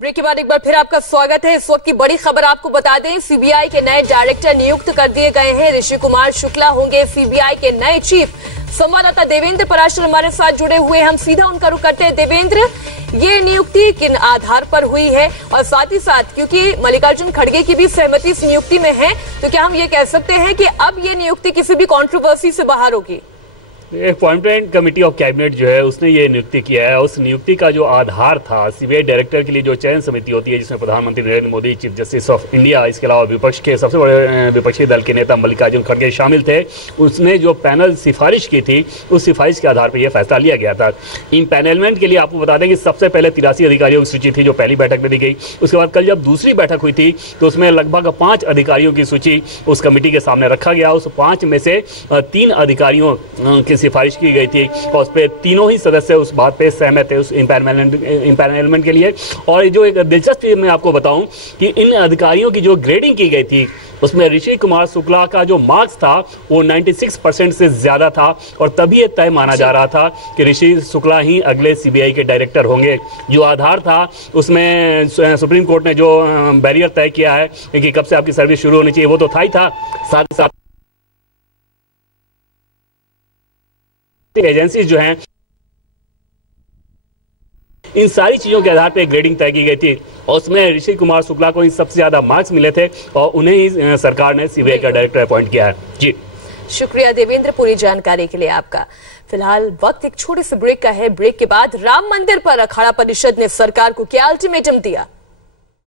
Break के बाद एक बार फिर आपका स्वागत है। इस वक्त की बड़ी खबर आपको बता दें, सीबीआई के नए डायरेक्टर नियुक्त कर दिए गए हैं। ऋषि कुमार शुक्ला होंगे सीबीआई के नए चीफ। संवाददाता देवेंद्र पराशर हमारे साथ जुड़े हुए हैं, हम सीधा उनका रुख करते हैं। देवेंद्र, ये नियुक्ति किन आधार पर हुई है और साथ ही साथ क्योंकि मल्लिकार्जुन खड़गे की भी सहमति इस नियुक्ति में है, तो क्या हम ये कह सकते हैं कि अब ये नियुक्ति किसी भी कंट्रोवर्सी से बाहर होगी? एक अपॉइंटमेंट कमेटी ऑफ कैबिनेट जो है उसने ये नियुक्ति किया है। उस नियुक्ति का जो आधार था, सीबीआई डायरेक्टर के लिए जो चयन समिति होती है जिसमें प्रधानमंत्री Narendra Modi, chief justice of India, इसके अलावा विपक्ष के सबसे बड़े विपक्षी दल के नेता मल्लिकार्जुन खड़गे शामिल थे, उसने जो पैनल सिफारिश की थी उस सिफारिश के आधार पर यह फैसला लिया गया था। इन पैनलमेंट के लिए आपको बता दें कि सबसे पहले 83 अधिकारियों की सूची थी जो पहली बैठक में दी गई। उसके बाद कल जब दूसरी बैठक हुई थी तो उसमें लगभग 5 अधिकारियों की सूची उस कमेटी के सामने रखा गया। उस 5 में से 3 अधिकारियों की सिफारिश की गई थी और उस पर तीनों ही सदस्य उस बात पे सहमत थे उस इम्पैनलमेंट के लिए। और जो एक दिलचस्प चीज मैं आपको बताऊं कि इन अधिकारियों की जो ग्रेडिंग की गई थी उसमें ऋषि कुमार शुक्ला का जो मार्क्स था वो 96% से ज्यादा था और तभी ये तय माना जा रहा था कि ऋषि शुक्ला ही अगले सीबीआई के डायरेक्टर होंगे। जो आधार था उसमें सुप्रीम कोर्ट ने जो बैरियर तय किया है कि कब से आपकी सर्विस शुरू होनी चाहिए वो तो था ही था, साथ ही साथ एजेंसी जो हैं इन सारी चीजों के आधार पर ग्रेडिंग तय की गई थी और उसमें ऋषि कुमार शुक्ला को सबसे ज्यादा मार्क्स मिले थे और उन्हें ही सरकार ने सीबीआई का डायरेक्टर अपॉइंट किया है। जी शुक्रिया देवेंद्र पूरी जानकारी के लिए आपका। फिलहाल वक्त एक छोटे से ब्रेक का है। ब्रेक के बाद राम मंदिर पर अखाड़ा परिषद ने सरकार को क्या अल्टीमेटम दिया?